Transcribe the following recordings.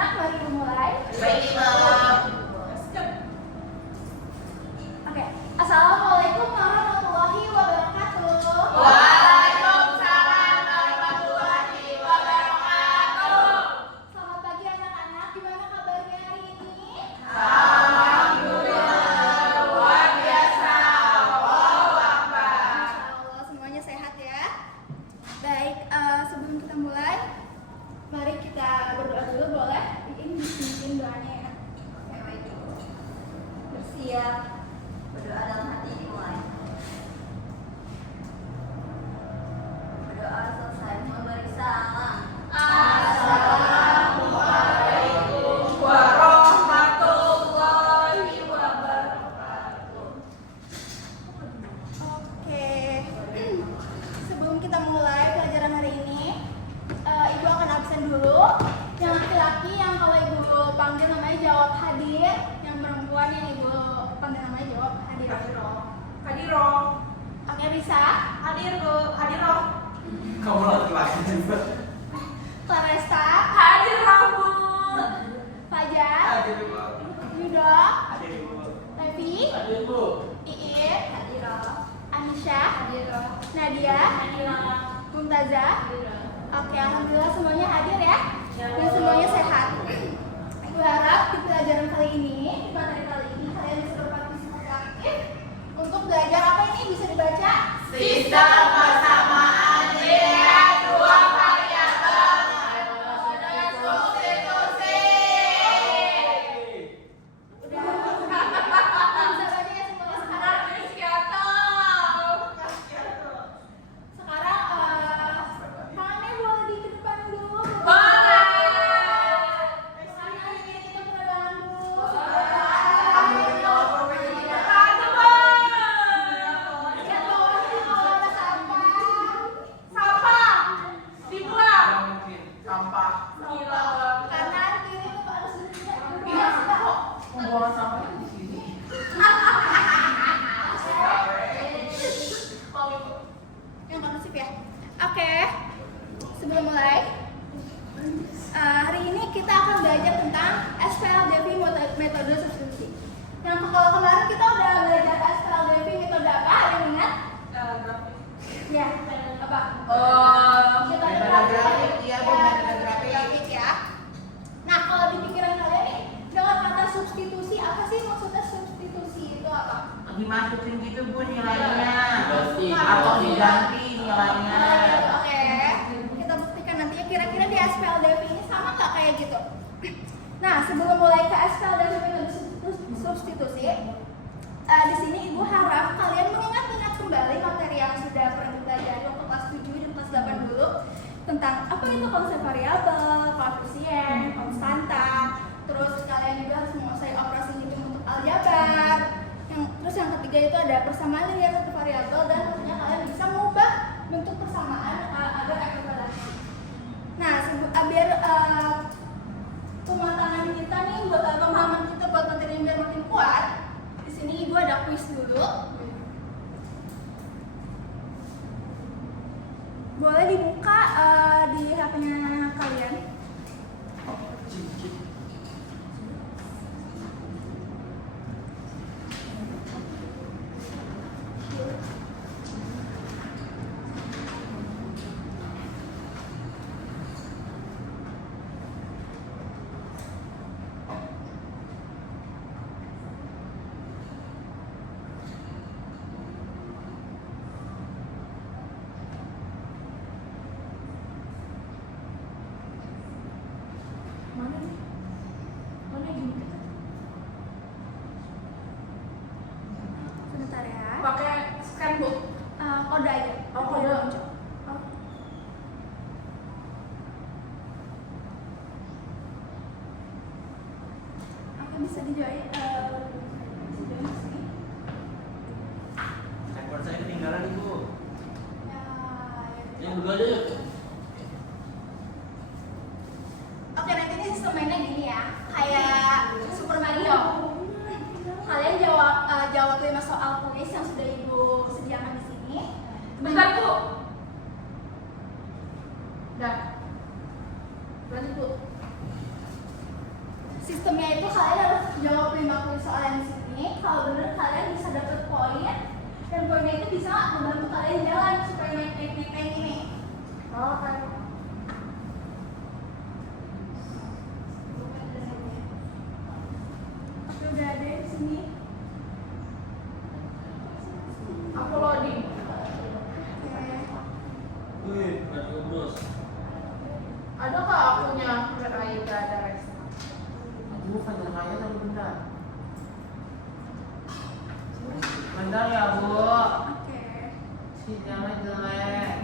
anak-anak, mari dimulai. Baik, Ibu. Oke. Assalamualaikum warahmatullahi wabarakatuh. Waalaikumsalam warahmatullahi wabarakatuh. Selamat pagi anak-anak, gimana kabarnya hari ini? Alhamdulillah, luar biasa. Allahu Akbar. Insyaallah semuanya sehat ya. Baik, sebelum kita mulai, mari kita berdoa dulu, boleh? Ini dipimpin doanya ya. Bersiap. Berdoa dalam hati dimulai. Berdoa selesai, memberi salam. Assalamualaikum warahmatullahi wabarakatuh. Oke. Sebelum kita mulai pelajaran hari ini, Ibu akan absen dulu. Yang laki-laki yang kalau Ibu panggil namanya jawab hadir, yang perempuan yang Ibu panggil namanya jawab hadir. Hadiro. Oke, bisa? Hadir, Bu. Hadiro. Kamu laki-laki juga. Claresta, Hadir, Bu. Fajar, Hadir Ibu. Yudo, Hadir Ibu. Levi, Hadir Ibu. Iin, Hadiro. Anisha, Hadiro. Nadia, Mumtaza. Oke, alhamdulillah semuanya hadir ya. Dan semuanya sehat. Ibu harap di pelajaran kali ini, di materi kali ini kalian bisa berpartisipasi aktif untuk belajar apa ini bisa dibaca? Sistem persamaan linear dua variabel metode substitusi. Udah bisa baca ya semua sekarang. Sekarang tangannya boleh di depan dulu. Boleh. Tangannya kita peregangan dulu. Lihat bawah dulu, ada sampah. Sampah dibuang. Yang mungkin sampah. Gila. Kanan kiri itu harus Iya, kok pembuangan sampah di sini? yang kondusif ya. Oke, sebelum mulai, hari ini kita akan belajar tentang SPLDV metode substitusi. Yang kalau kemarin kita udah belajar SPLDV metode apa? Ada yang ingat? Ya, apa? Metode grafik, iya, Bu, metode grafik. Grafik ya. Nah, kalau di pikiran kalian nih, dengan kata substitusi, apa sih maksudnya substitusi itu apa? Dimasukin gitu Bu nilainya. Ganti. Atau diganti nilainya. Oke, kita buktikan nanti ya kira-kira di SPLDV ini sama nggak kayak gitu. Nah, sebelum mulai ke SPLDV metode substitusi, di sini Ibu harap kalian mengingat-ingat kembali materi yang sudah pernah dipelajari waktu kelas 7 dan kelas 8 dulu tentang apa itu konsep variabel, koefisien, konstanta. Terus kalian juga harus menguasai operasi hitung untuk aljabar. Terus yang ketiga itu ada persamaan linear satu variabel dan tentunya kalian bisa mengubah bentuk persamaan agar ekuivalensi. Nah, biar pematangan kita nih buat pemahaman kita buat materi yang biar makin kuat, di sini Ibu ada kuis dulu. Boleh dibuka di HP-nya kalian. Mana nih? Mana gini? Sebentar ya. Pakai scan, Bu. Kode aja. Oh, kode. Oh. Oke, bisa dijoin. Bisa join di sini. Handphone saya ketinggalan Ibu. Ya, ya. Yang berdua aja yuk. Oke, nanti ini sistem mainnya gini ya, kayak Super Mario. Kalian jawab 5 soal kuis yang sudah Ibu sediakan di sini. Bentar, Bu. Dah. Lanjut, Bu. sistemnya itu kalian harus jawab 50 soal di sini. Kalau benar kalian bisa dapat poin, dan poinnya itu bisa membantu kalian jalan supaya naik ini. Oke. Oke, udah ada di sini. Aku loading. Wih, radio bros. Ada kak akunya? Ayo gak ada res. Bukan namanya tapi bentar. Bentar ya bu. Oke. Sinyalnya jelek.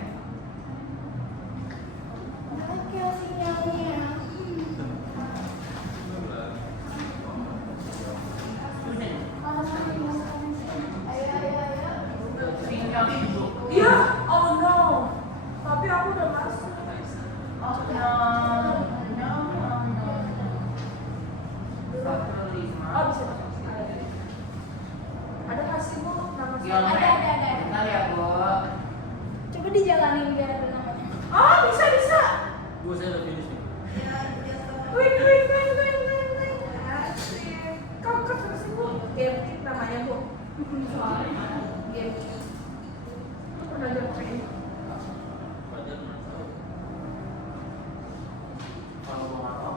Oke, sinyalnya. Ayo. Sinyal ibu. Iya. Oh no. Tapi aku udah masuk. Oh no. Satu lima. Oh bisa masuk. Ada kasih bu nama Iya, saya. Ada. bentar ya bu. Coba dijalanin biar ada namanya. Oh bisa. Bu, saya udah finish nih. Wait. Asik. Kamu kan kasih bu. Game tip namanya bu. Game tip. Lu pernah aja pakai ini? Fajar mana tahu. Kalau mau apa?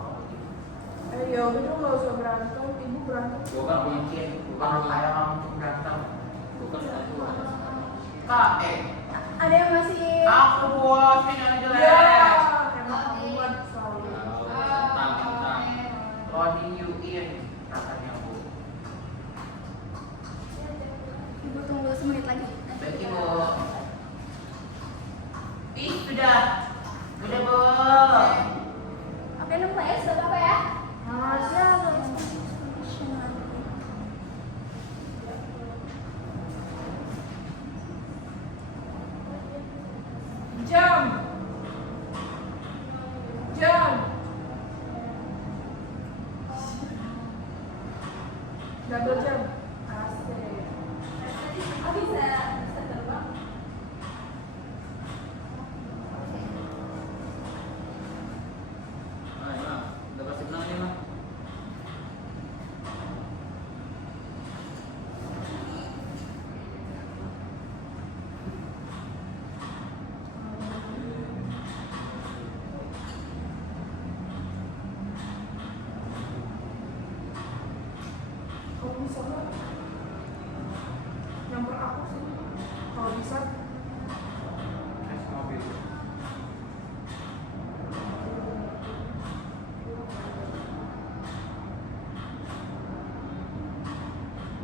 Ya udah nggak usah berantem. Ibu berantem. Gua kan Mungkin bukan kayak kamu tuh berantem. bukan satu ada. Kak, Ada yang masih aku buat sinyalnya Ya. jelek. Emang kamu buat selalu. Tentang. Loading you in katanya bu. Ibu tunggu semenit lagi. Baik ibu. Ih sudah bu. Oke, nunggu ya, sudah apa ya? Masya Jam. Double jam. Asik. Oh, bisa terbang. Nah, ya. Udah pasti menang nih, Mah. Kamu bisa nggak? Nyamper aku sih. Kalau bisa. Tes mobil.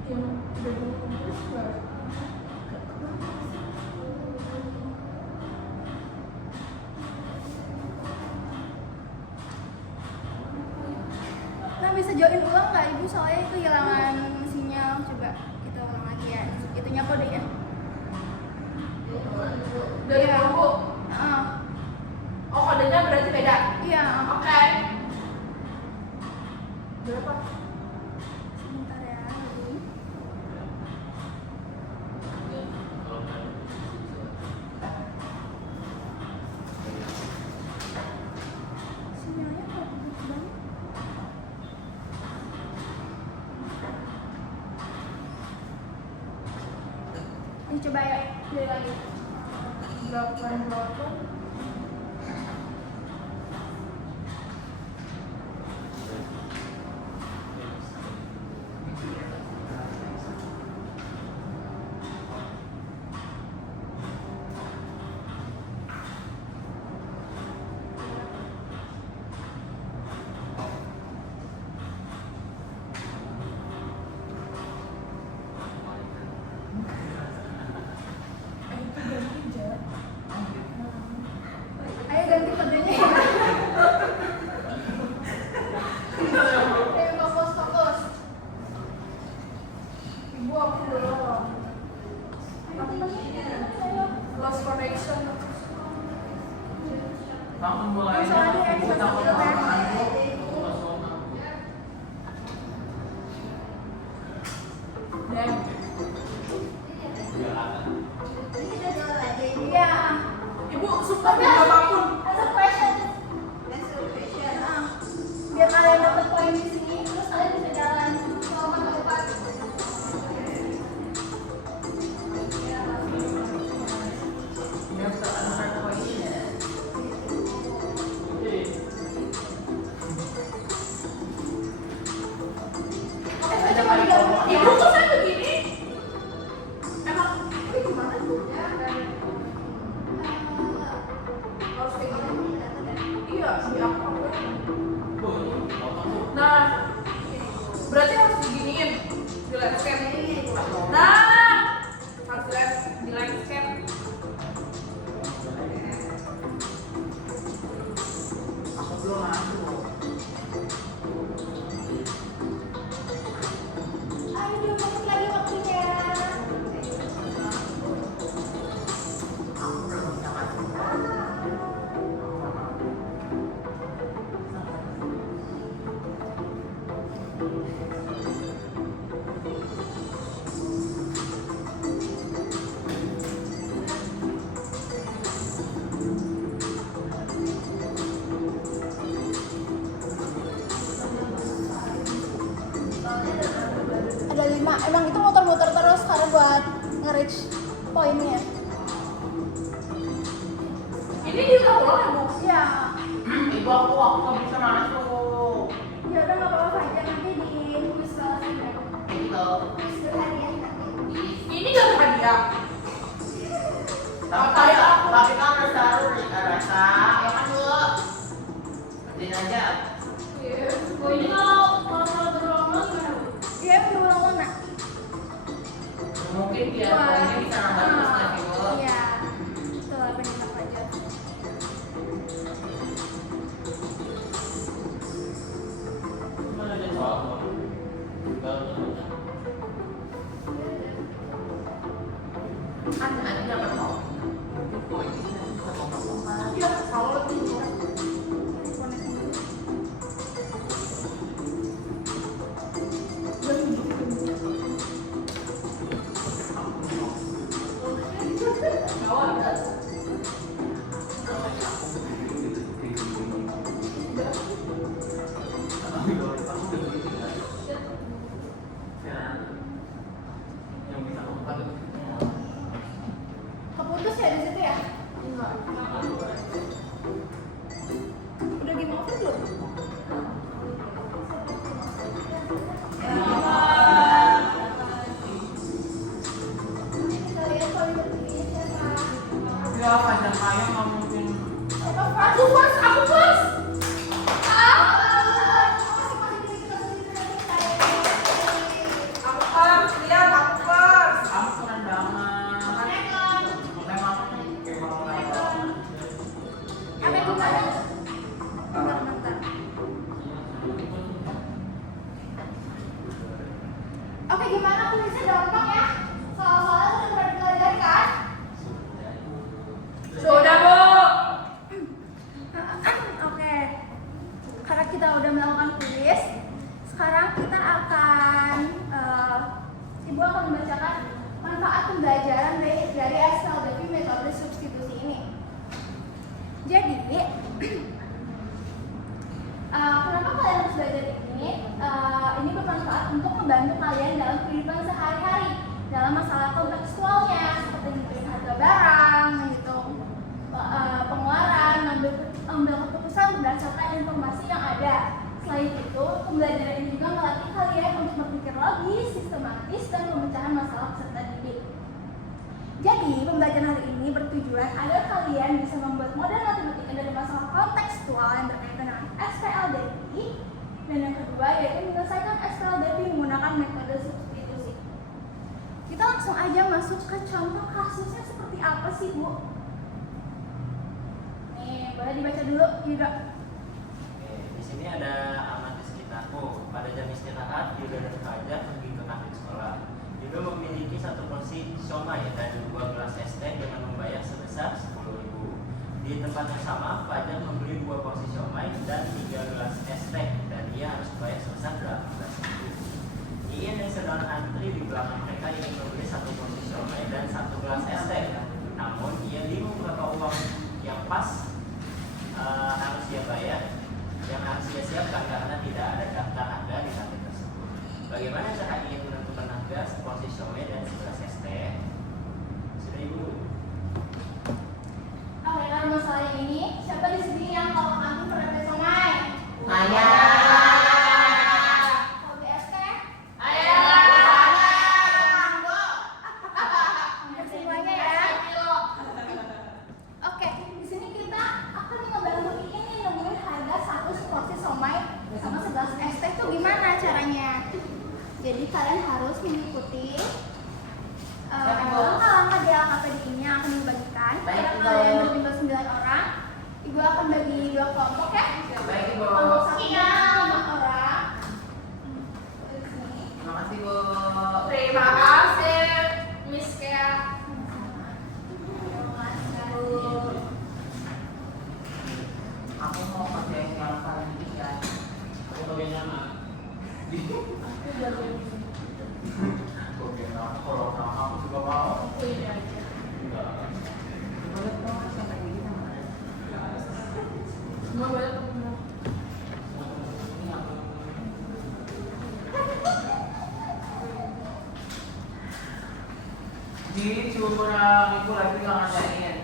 Yang udah dikumpulin nggak? Nah, bisa join ulang nggak ibu? Soalnya itu hilangan sinyal. Coba kita ulang lagi ya. Itunya kode ya. Dari Iya. aku. Ah, Oh kodenya berarti beda. iya. Oke. Berapa? Sebentar ya. Ibu. Kalau nggak ada, Sinyalnya kok bagus banget. Ini coba ya, dari lagi. 88. Itu ganti aja. Ayo ganti kodenya. Ayo fokus. Ibu aku belum. Lost connection. Kamu mulai Soalnya yang bu, takut bisa makan bu. Dan Jadi kita jalan lagi. Iya. ibu suka beli apapun. Ada question. Next question. Biar kalian dapat poin di sini. di aku. Potong tuh. Nah, berarti harus diginiin, di live scan. Nah, harus di live scan. Aku belum masuk. Ayo 2 menit lagi waktunya. Aku belum bisa masuk. Ada 5. Emang itu muter-muter terus karena buat nge-reach poinnya. Ini dia udah pulang ya, Bu? Ya. Ibu aku nggak bisa masuk. Ya udah nggak apa-apa aja nanti di quiz selesai. Gitu. Quiz harian nanti. Ini gak ada hadiah. Tapi kan rasa rasa ya kan Bu. Kerjain aja. Oh, ini kalau berulang-ulang gimana, Bu? Iya berulang-ulang nak. Mungkin biar poinnya bisa nambah terus nanti Bu. Iya. Setelah penyebab aja. Cuma ada soal kok. Tinggal nanya. Kan dapat poin. Mungkin poinnya bisa ngomong-ngomong. Iya, kalau lebih murah. Yang bisa ngomong. Keputus ya di situ ya? Udah game over belum? Kita lihat kalau itu siapa. Ya panjang kaya nggak mungkin. Aku pas. Aku pas, lihat aku pas. Kamu keren banget. Memang keren. Apa itu kan? Bentar. Oke, gimana kuisnya gampang ya? Soal-soalnya udah pernah dipelajari kan? Sudah, Bu. Oke. Karena kita udah melakukan kuis, sekarang kita akan Ibu akan membacakan manfaat pembelajaran dari SPLDP metode substitusi ini. Jadi, kenapa kalian harus belajar ini? Ini bermanfaat untuk membantu kalian dalam kehidupan sehari-hari dalam masalah kontekstualnya seperti menentukan harga barang, gitu, pengeluaran, mengambil keputusan berdasarkan informasi yang ada. Selain itu, pembelajaran ini juga melatih kalian untuk berpikir logis, sistematis, dan pemecahan masalah peserta didik. Jadi, pembelajaran hari ini bertujuan agar kalian bisa membuat model matematika dari masalah kontekstual yang berkaitan dengan SPLDP, dan yang kedua yaitu menyelesaikan SPLDP menggunakan metode substitusi. Kita langsung aja masuk ke contoh kasusnya seperti apa sih, Bu? Nih, boleh dibaca dulu, Yuda. Oke, di sini ada amat di sekitarku. Pada jam istirahat, Yuda dan Fajar pergi ke kantin sekolah. Yuda memiliki 1 porsi siomay dan 2 gelas es teh dengan membayar sebesar 10.000. Di tempat yang sama, Fajar membeli 2 porsi siomay dan 3 gelas es teh dan ia harus membayar sebesar 18.000. Iin yang sedang antri di belakang mereka ingin membeli 1 porsi siomay dan 1 gelas es teh. Namun ia bingung berapa uang yang pas harus dia bayar, yang harus dia siapkan karena tidak ada daftar harga di kantin tersebut. Bagaimana cara ingin menentukan harga seporsi siomay dan segelas es teh? Sudah Ibu? Oke, karena masalah ini, siapa di sini yang kalau kantin pernah beli somai? Saya. Kalau beli es teh? Hampir semuanya ya. Oke, di sini kita akan ngebantu ini nemuin harga Nggak banyak temen. Jadi cuma orang ibu lagi nggak ngadain.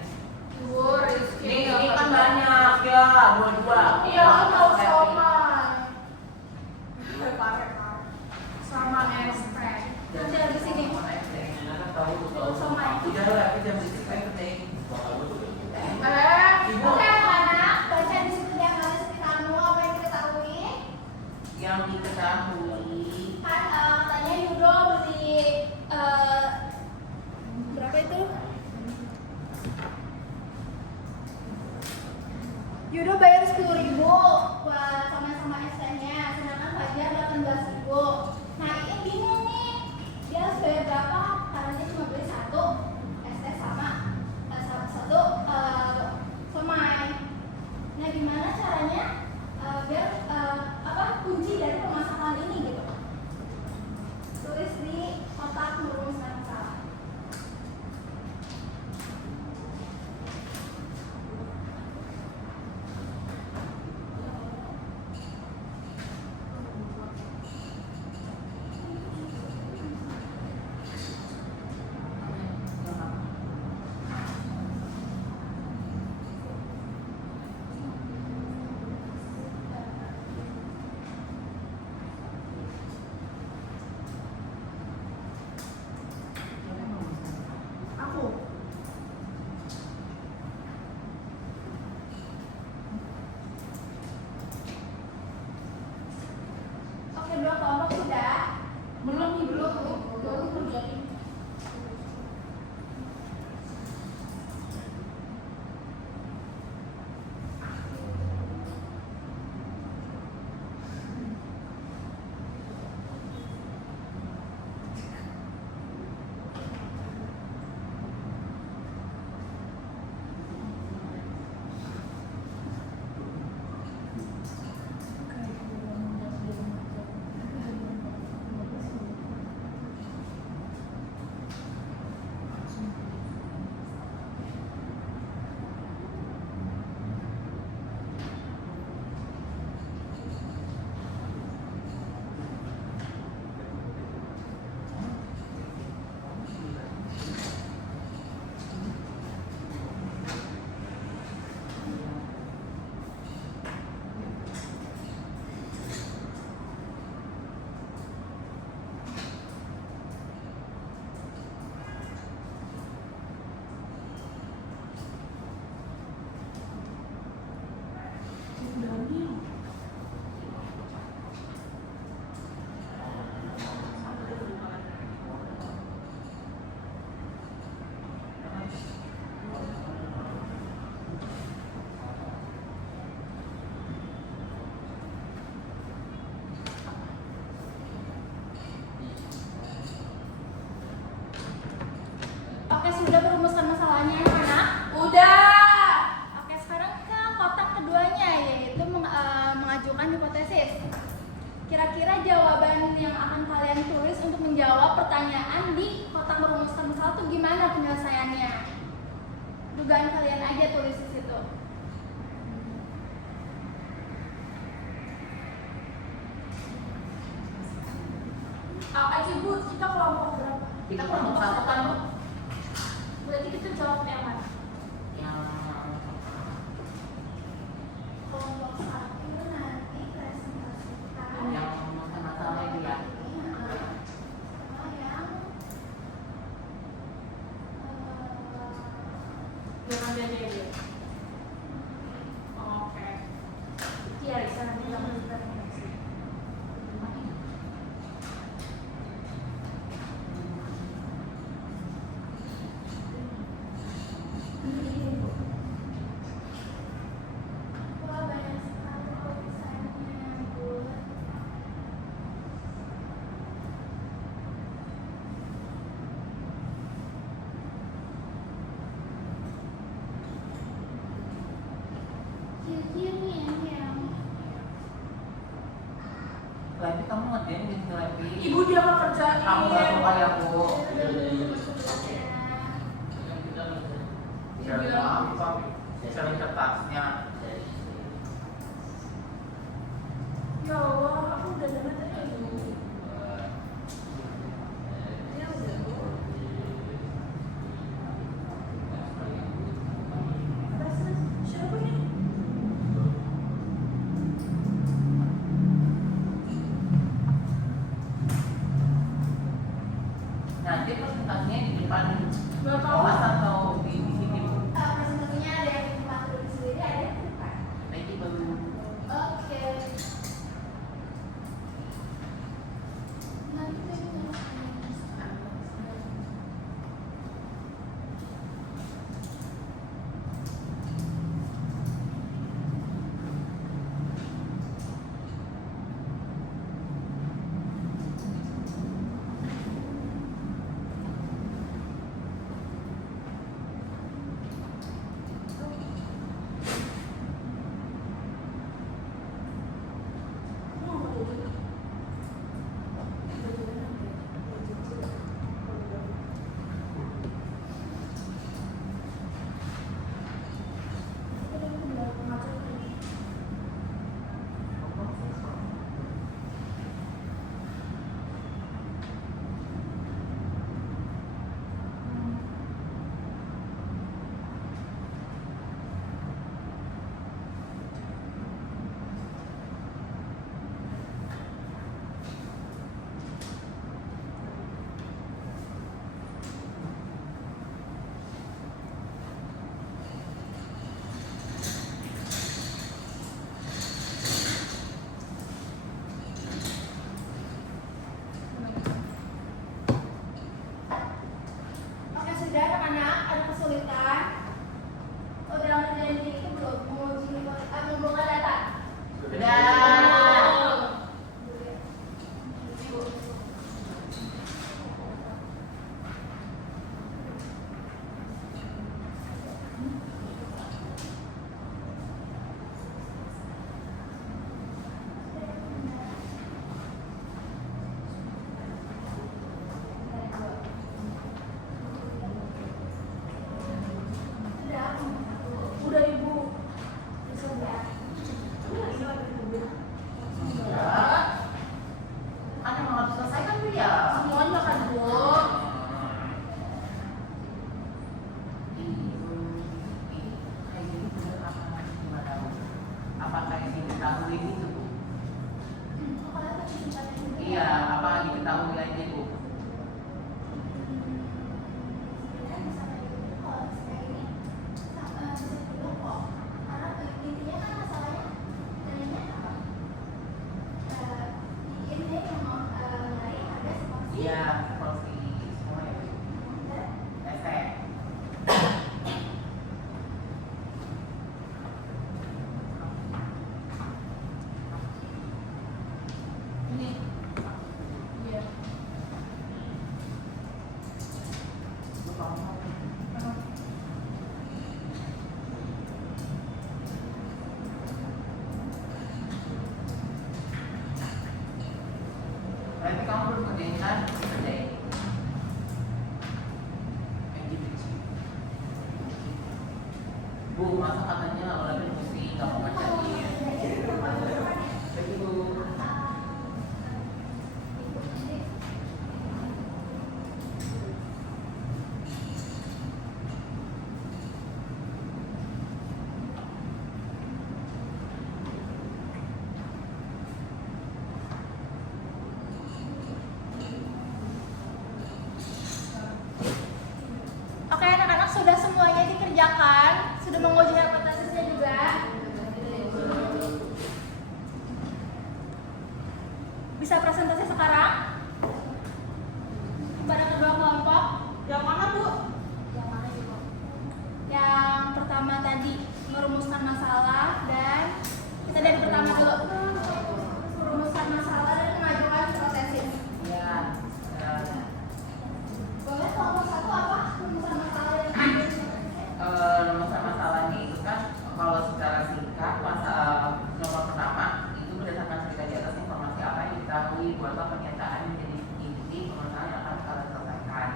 Ibu, Rizky. Ini kan banyak ya, dua-dua. Iya, aku mau somai. Sama es teh. Udah di sini. Tahu Somai. Udah lah, tapi jam bisik paling penting. Ibu. Oke anak-anak, baca di situ yang ada sekitarmu apa yang diketahui. Yang diketahui. Kan katanya Yudo beli berapa itu? Yudo bayar 10.000 buat sama-sama ST-nya, sedangkan Fajar 18.000. Nah ini bingung nih, dia harus bayar berapa? Karena dia cuma beli satu ST sama satu somai. Nah gimana caranya biar kunci dari permasalahan ini gitu? Tulis di kotak merumuskan masalah. Aku. Oke, dua kelompok sudah. Belum nih, belum. Belum jadi. Oke, sudah merumuskan masalahnya anak-anak? Udah. Oke, sekarang ke kotak keduanya, yaitu mengajukan hipotesis. Kira-kira jawaban yang akan kalian tulis untuk menjawab pertanyaan di kotak merumuskan masalah itu gimana penyelesaiannya? Dugaan kalian aja tulis di situ. Aja Bu, kita kelompok berapa? Kita kelompok satu kan, Bu? Berarti kita jawab yang mana? Yang Kelompok satu nanti presentasikan. yang merumuskan masalah itu ya. Sama yang Jangan jadi. Oke. Iya, di sana kita menunjukkan. wah banyak sekali tulisannya, Bu. Ciri-ciri yang Tapi kamu ngerjain gitu lagi. Ibu dia mau kerjain. Kamu gak suka ya, Bu? Jangan saling kertasnya. Berarti kamu belum ngerjain kan? Kerjain. Bu, masa katanya olahraga mesti nggak mau ngerjain? Jadi Bu. Oke anak-anak, sudah semuanya dikerjakan? Sudah menguji hipotesisnya juga? Bisa presentasi sekarang? Kepada kedua kelompok? Yang mana Bu? Yang mana ibu? Yang pertama tadi merumuskan masalah, dan kita dari pertama dulu. Merumuskan masalah dan mengajukan hipotesis. Ya. Boleh kelompok satu apa? Merumuskan masalah dan mengajukan hipotesis. Masalahnya itu kan kalau secara singkat nomor pertama itu berdasarkan cerita di atas informasi apa yang diketahui buatlah pernyataan yang menjadi inti permasalahan yang akan kalian selesaikan.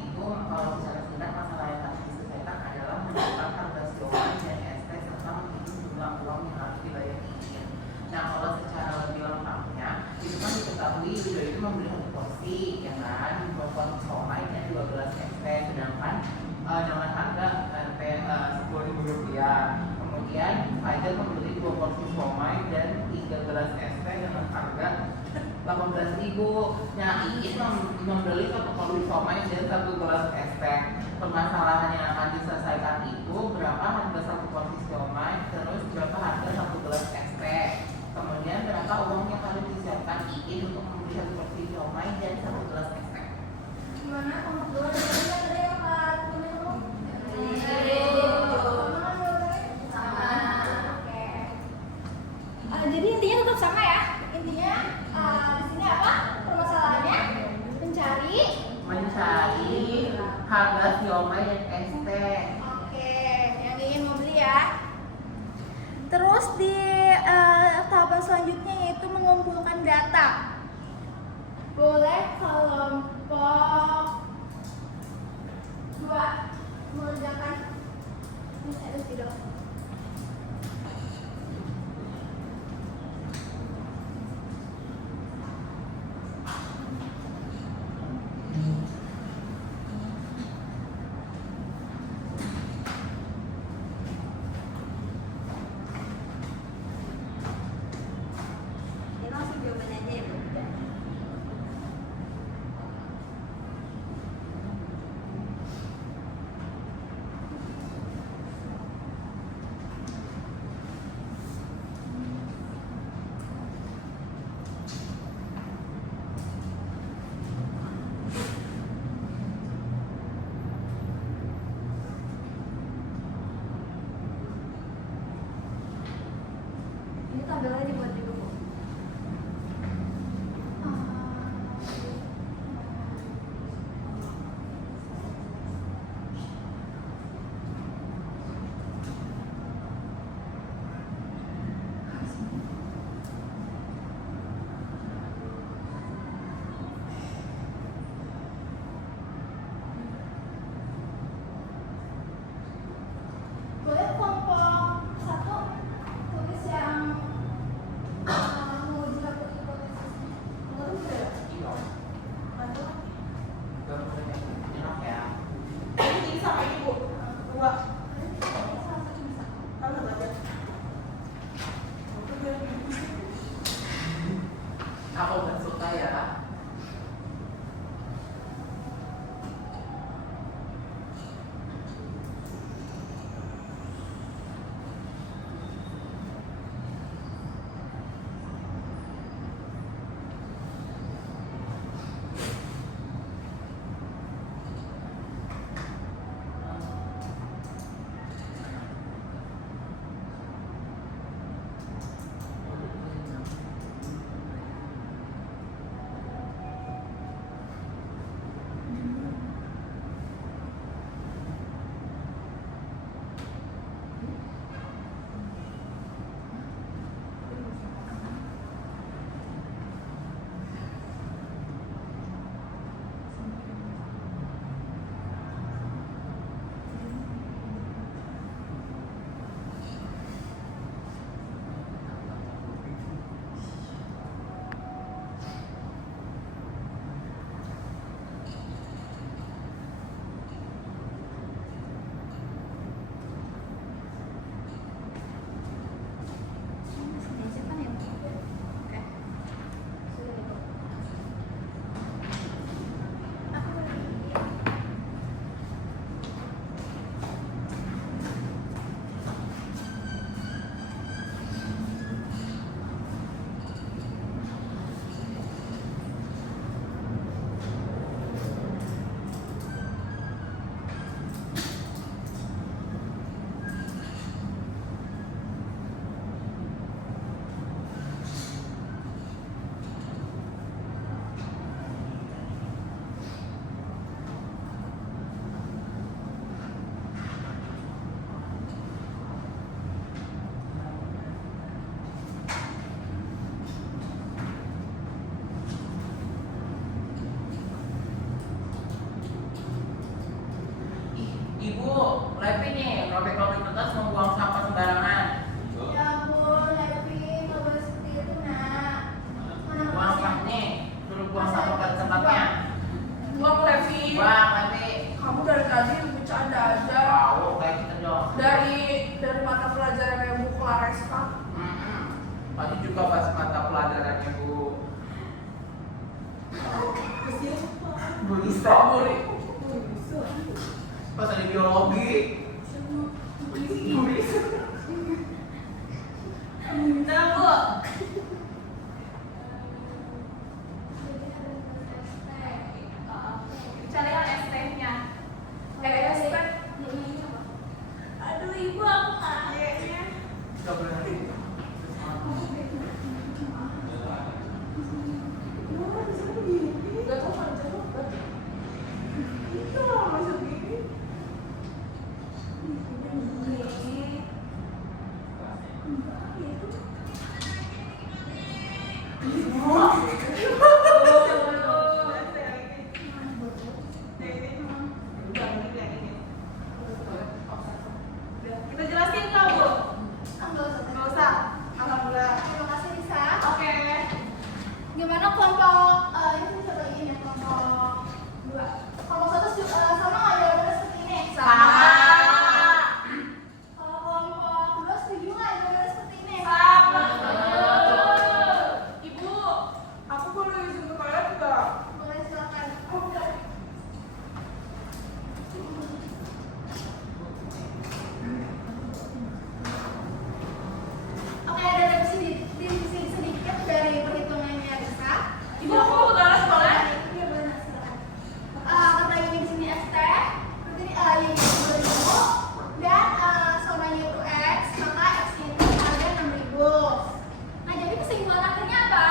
Itu kalau secara singkat masalah yang harus diselesaikan adalah menentukan harga siomay dan ST serta menghitung jumlah uang yang harus dibayar izin. Nah kalau secara lebih lengkapnya itu kan diketahui Lido itu membeli satu porsi ya kan, 2 porsi siomay dan 2 gelas ST, sedangkan dengan harga Rp10.000. Kemudian Fajar membeli 2 porsi siomay dan 3 gelas ST dengan harga Rp18.000. Nah, Iin membeli 1 porsi siomay dan 1 gelas ST. Permasalahan yang akan diselesaikan itu berapa harga 1 porsi siomay, terus berapa harga 1 gelas ST. Kemudian berapa uang yang harus disiapkan Iin untuk membeli 1 porsi siomay dan 1 gelas ST. Gimana kelompok dua? Ada yang jadi intinya tetap sama ya. Intinya di sini apa? Permasalahannya mencari Harga siomay dan ST. Oke, yang ingin mau beli ya. Terus di tahapan selanjutnya yaitu mengumpulkan data. Boleh kelompok 2 mengerjakan ada tidak? Ini langsung jawaban aja ya Bu. Ini tabelnya dibuat juga Bu. Boleh kelompok 1 tulis yang Ibu, Levi nih, robek-robek kertas membuang sampah sembarangan. Ya ampun, Levi, nggak boleh seperti itu, nak. Mana Buang masih? sampah nih, suruh buang sampah pada tempatnya. Buang Levi. Buang, Levi. Kamu dari tadi bercanda aja. Wow, kayak gitu dong. Dari mata pelajaran yang Bu Clareska. Tadi juga pas mata pelajarannya Bu Lisa. Pas ada biologi. Bu Lisa. Nah, Bu. Cari yang ST-nya. ST. Aduh, Ibu, aku kayaknya. Gak berani. Gak tau panjang banget. Itu masuk gini. Kita jelasin nggak, Bu? Nggak usah. Alhamdulillah. Terima kasih, Lisa. Oke. Gimana kelompok ini bisa bagiin ya kelompok 2. Kelompok 1 sama nggak jawabannya seperti ini? Sama. Kalau kelompok 2 setuju nggak jawabannya seperti ini? Sama. Ibu, aku boleh izin ke toilet nggak? Boleh, silakan. Oke, ada revisi sedikit dari perhitungannya, Lisa. Ibu, aku mau ke toilet boleh? Iya, benar, silakan. Kata ini di sini ST, berarti ini boleh dulu, dan somanya itu X, maka X-nya itu harga 6.000. Nah, jadi kesimpulan akhirnya apa?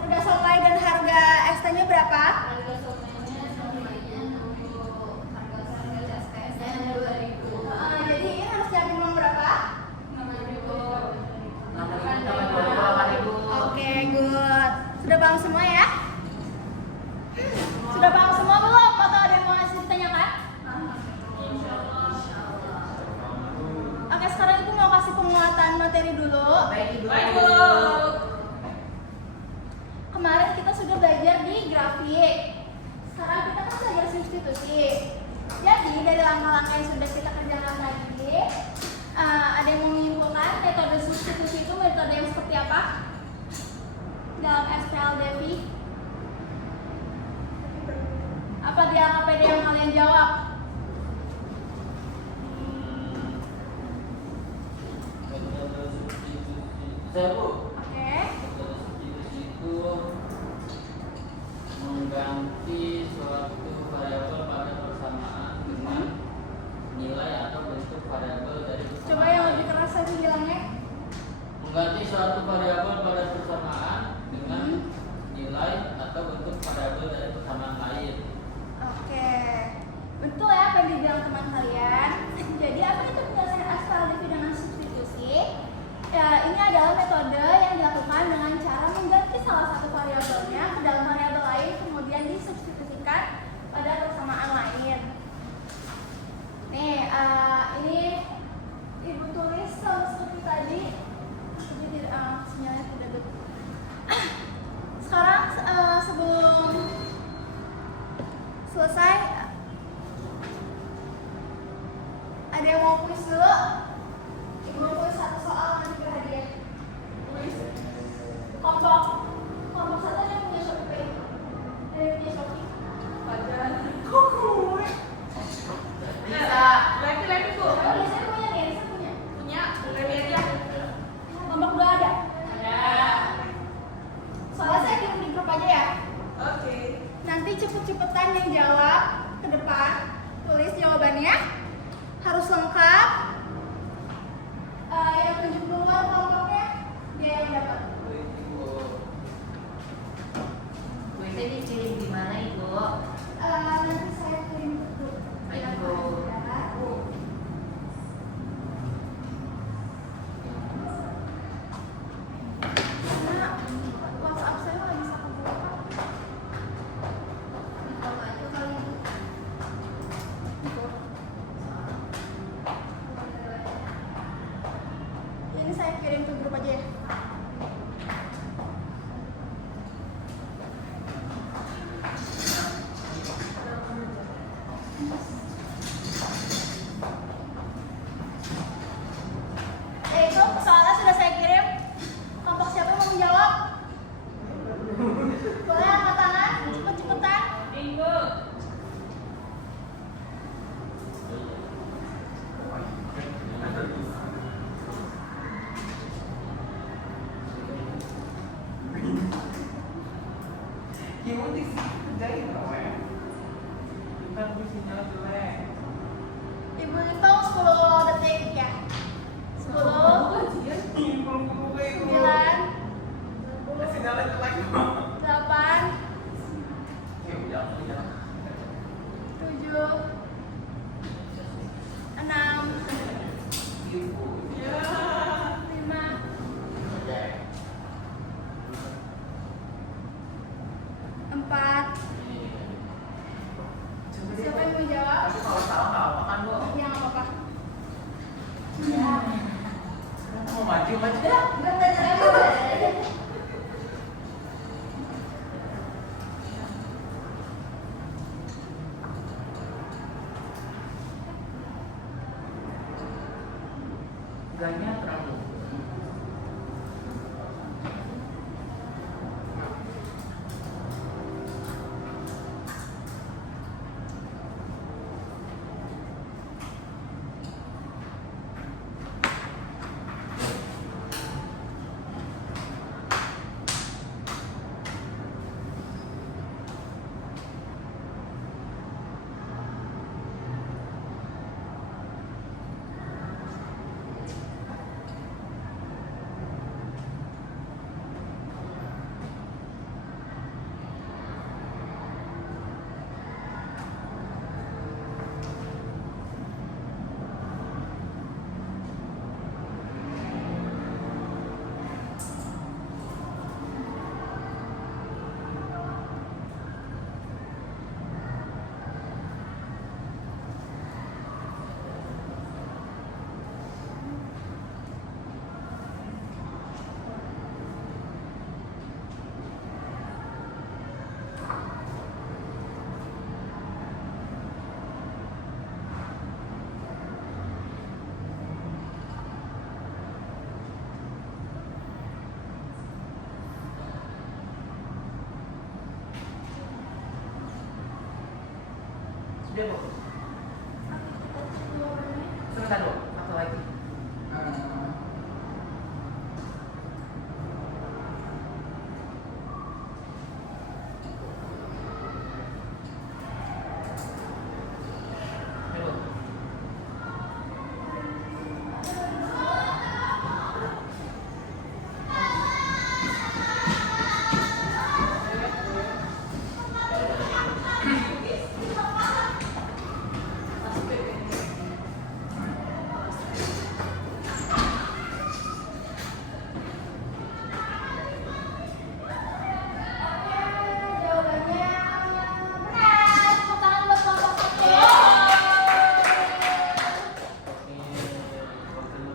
Harga somai dan harga ST-nya berapa? Jadi ini harus nyiapin uang berapa? 6.000. Oke, good. Sudah paham semua ya? Sudah paham semua belum? Atau ada yang mau ngasih ditanyakan? Oke, sekarang Ibu mau kasih penguatan materi dulu. Baik, Ibu. Baik, Bu. Kemarin kita sudah belajar di grafik. Sekarang kita kan belajar substitusi. Jadi dari langkah-langkah yang sudah kita kerjakan tadi, ada yang mau menyimpulkan metode substitusi itu metode yang seperti apa dalam SPL Devi? Apa dia KPD yang kalian jawab? Metode substitusi. Saya, Bu. Oke. Metode substitusi itu mengganti suatu variabel pada persamaan dengan nilai atau bentuk variabel dari persamaan. Coba yang lebih keras aja bilangnya. Mengganti suatu variabel pada persamaan dengan nilai atau bentuk variabel dari persamaan lain. Oke. Betul ya apa yang dibilang teman kalian. Jadi apa itu penjelasan SPL Devi dengan substitusi? Ya, ini adalah metode yang dilakukan dengan cara mengganti salah satu variabelnya ke dalam variabel lain kemudian disubstitusikan pada persamaan lain. Nih, ini Ibu tulis sama seperti tadi. Jadi sinyalnya tidak betul. Sekarang sebelum selesai, ada yang mau kuis dulu? Ibu mau kuis satu soal nanti berhadiah. Kuis kelompok 1 ada yang kirim ke grup aja ya. Itu soalnya sudah saya kirim. Kelompok siapa yang mau menjawab? Boleh angkat tangan, cepet-cepetan. Ya udah sih, kerjain dong, Weng. Bukan gue sinyal jelek. Ibu hitung 10 detik ya. 10, 9, Sinyalnya jelek dong. 8, Ya udah, aku jalan. 7, 6, Ibu. 5, 4. Siapa yang mau jawab? Tapi kalau salah nggak apa kan, Bu? Ya nggak apa-apa. Mau maju aja. Ganya terlalu. Sudah, Bu. Sebentar, Bu. Satu lagi. Ayo, Bu. Jawabannya benar. Tepuk tangan buat kelompok 1.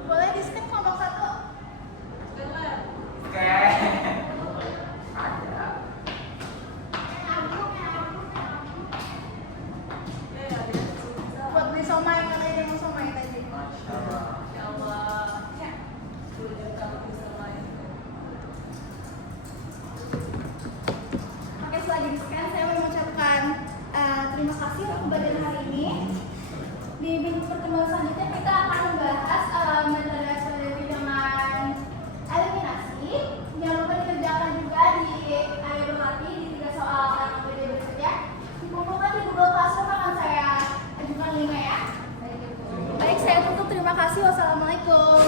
Boleh di skip kelompok 1. Oke. Ada. Buat beli somai, katanya dia mau somai tadi. Masya Allah. Oke, setelah di scan saya mau mengucapkan terima kasih untuk keberhadiran hari ini. Di minggu pertemuan selanjutnya kita akan membahas metode SPDB dengan eliminasi. Jangan lupa dikerjakan juga di akhir hati di 3 soal yang berbeda berikutnya. Dikumpulkan di Google Classroom, akan saya ajukan linknya ya. Baik, saya tutup. Terima kasih. Wassalamualaikum.